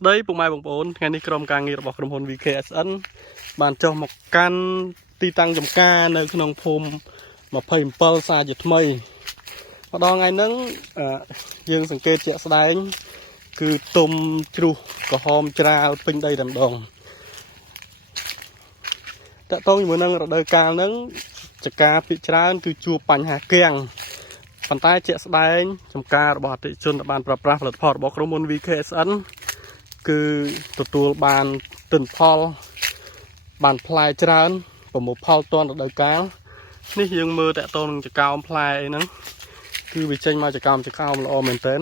đấy bụng mai bụng bốn ngày nay cầm càng nghiệp bọc cầm hồn VKSN bàn cho một can ti tăng dòng ca nơiក្នុងភូមិ27សាជាថ្មីម្ដងថ្ងៃហ្នឹងយើងសង្កេតជាក់ស្ដែងគឺទុំជ្រុះក្រហមច្រាលពេញដីតែម្ដងតើតោងជាមួយនឹងរដូវកាលហ្នឹងចកាភិកច្រើនគឺជួបបញ្ហាគាំងប៉ុន្តែជាក់ស្ដែងចំការរបស់អតិថិជនដែលបានប្រើប្រាស់ផលិតផលរបស់ក្រុមហ៊ុន VKSN គឺទទួលបានទិន្នផលបានផ្លែច្រើនប្រមូលផលទាន់រដូវកាលនេះយើងមើលតើតោងនឹងចកោមផ្លែអីហ្នឹងគឺវាចេញមកចកោមល្អមែនទែន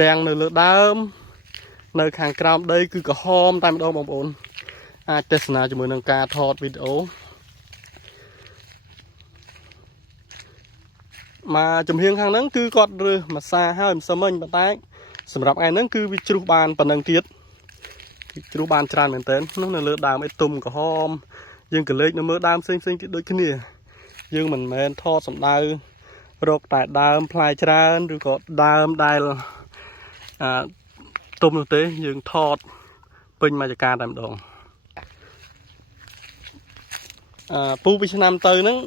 ទាំងនៅលើដើមនៅខាងក្រោមដីគឺក្រហមតែម្ដងបងប្អូនអាចទស្សនាជាមួយនឹងការថតវីដេអូមកចំហៀងខាងហ្នឹងគឺគាត់រើសម្សាហើយមិនសឹមមិញប៉ុន្តែសម្រាប់ឯហ្នឹងគឺវាជ្រុះបានប៉ុណ្ណឹងទៀតជ្រុះបានច្រើនមែនទែននោះនៅលើដើមអីទុំក្រហមយើងក៏លេចនៅមើលដើមផ្សេងទៀតដូចគ្នាយើងមិនមែនថតសម្ដៅរកតែដើមផ្លែច្រើនឬក៏ដើមដែលទុំនោះទេយើងថតពេញមកចកាតែម្ដងពូពីឆ្នាំទៅហ្នឹង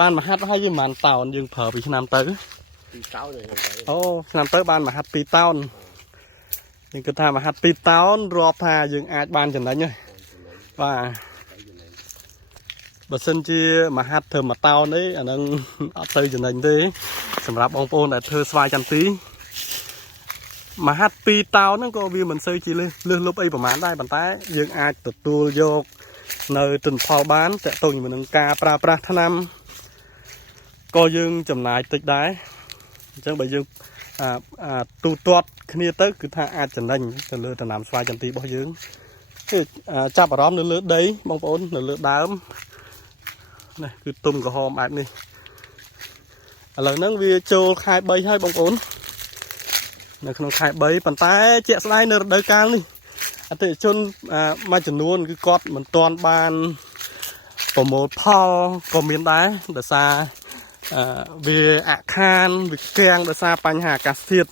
បានមហាត់ហើយយើងមិនតោនយើងប្រើពីឆ្នាំទៅ2តោនអូឆ្នាំទៅបានមហាត់2តោនយើងគិតថាមហាត់2តោនរាប់ថាយើងអាចបានចំណេញហើយបាទបើសិនជាមហាត់ធ្វើមួយតោននេះអានឹងអត់ទៅចំណេញទេសម្រាប់បងប្អូនដែលធ្វើស្វាយចន្ទទីមហាត់2តោនហ្នឹងក៏វាមិនសូវជាលើសលប់អីប្រហែលដែរប៉ុន្តែយើងអាចទទួលយកនៅទិន្នផលបានតើតើជាមួយនឹងការប្រើប្រាស់ថ្នាំក៏យើងចំណាយតិចដែរអញ្ចឹងបើយើងទូទាត់គ្នាទៅគឺថាអាចចំណេញទៅលើដំណាំស្វាយចន្ទទីរបស់យើងគឺចាប់អារម្មណ៍នៅលើដីបងប្អូននៅលើដើមនេះគឺទុំក្រហមបែបនេះឥឡូវហ្នឹងវាចូលខែ3ហើយបងប្អូននៅក្នុងខែ3ប៉ុន្តែជាក់ស្ដែងនៅរដូវកាលនេះអតិថិជនមួយចំនួនគឺគាត់មិនទាន់បានប្រមូលផលក៏មានដែរដោយសារវាអាក់ខានវាគាំងដោយសារបញ្ហាអាកាសធាតុ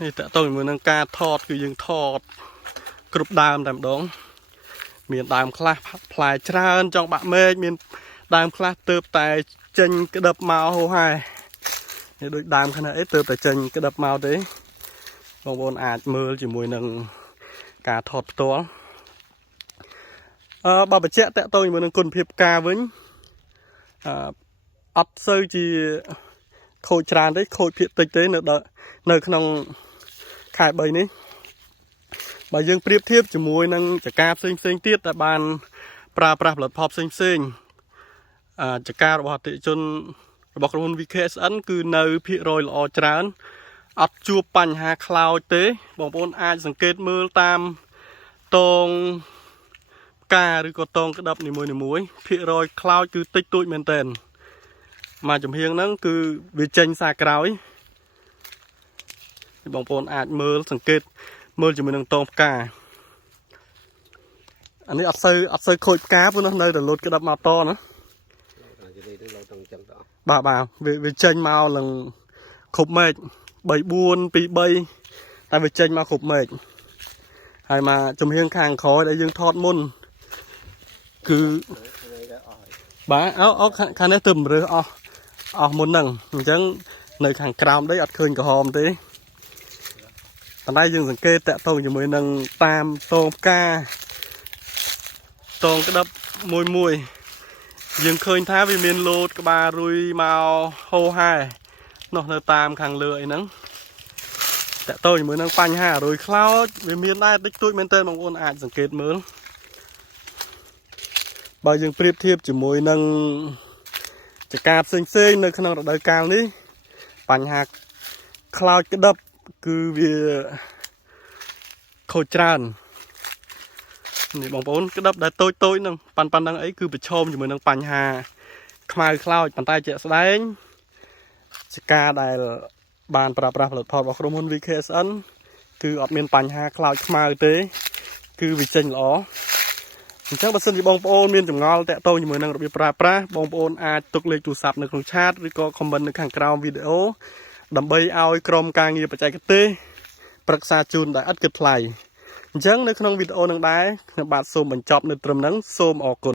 នេះតើតើជាមួយនឹងការថតគឺយើងថតគ្រប់ដើមតែម្ដងមានដើមខ្លះផ្លែច្រើនចង់បាក់មេឃមានដើមខ្លះទៅតែចេញក្តឹបមកហូរហើយនេះដូចដើមខាងនេះទៅតែចេញក្តឹបមកទេបងប្អូនអាចមើលជាមួយនឹងការថតផ្ទាល់បើបញ្ជាក់តើតើជាមួយនឹងគុណភាពការវិញអត់សូវជាខូចច្រើនទេខូចភាគតិចទេនៅក្នុងខែ3នេះបើយើងប្រៀបធៀបជាមួយនឹងចកាផ្សេងទៀតដែលបានប្រើប្រាស់ផលិតផលផ្សេងចការបស់អតិថិជនរបស់ក្រុមហ៊ុន VKSN គឺនៅភាគរយល្អច្រើនអត់ជួបបញ្ហាខ្លោចទេបងប្អូនអាចសង្កេតមើលតាមតងផ្កាឬក៏តងក្តឹបនីមួយភាគរយខ្លោចគឺតិចតួចមែនតើមកចំហៀងហ្នឹងគឺវាចេញសារក្រោយបងប្អូនអាចមើលសង្កេតមើលជាមួយនឹងតងផ្កាអានេះអត់សូវខូចផ្កាព្រោះនៅតែលោតក្តឹបមកតណាបាទវាចេញមកឡើងគ្រប់មេឃ3 4 2 3តែវាចេញមកគ្រប់មេឃហើយមកចំហៀងខាងក្រោយដែលយើងថតមុនគឺបាទខាងនេះទៅរើសអស់មុនហ្នឹងអញ្ចឹងនៅខាងក្រោមđâyអត់ឃើញក្រហមទេប៉ុន្តែយើងសង្កេតតាក់ទងជាមួយនឹងតាមតងផ្កាតងក្តឹបមួយយើងឃើញថាវាមានលោតក្បាលរុយមកហូរហែនោះនៅតាមខាងលើអីហ្នឹងតើតើជាមួយនឹងបញ្ហារុយខ្លោចវាមានដែរតិចតួចមែនតើបងប្អូនអាចសង្កេតមើលបើយើងប្រៀបធៀបជាមួយនឹងចកាផ្សេងនៅក្នុងរដូវកាលនេះបញ្ហាខ្លោចក្តឹបគឺវាខូចច្រើននេះបងប្អូនក្តឹបដែលតូចហ្នឹងប៉ាន់ហ្នឹងអីគឺប្រឈមជាមួយនឹងបញ្ហាខ្មៅខ្លោចប៉ុន្តែជាក់ស្ដែងចកាដែលបានប្រើប្រាស់ផលិតផលរបស់ក្រុមហ៊ុន VKSN គឺអត់មានបញ្ហាខ្លោចខ្មៅទេគឺវាចេញល្អអញ្ចឹងបើសិនជាបងប្អូនមានចម្ងល់តាក់ទងជាមួយនឹងរបៀបប្រើប្រាស់បងប្អូនអាចទុកលេខទូរស័ព្ទនៅក្នុងឆាតឬក៏ comment នៅខាងក្រោមវីដេអូ ដើម្បីឲ្យក្រុមការងារបច្ចេកទេសប្រឹក្សាជូនដោយឥតគិតថ្លៃអញ្ចឹងនៅក្នុងវីដេអូនឹងដែរខ្ញុំបាទសូមបញ្ចប់នៅត្រឹមហ្នឹងសូមអរគុណ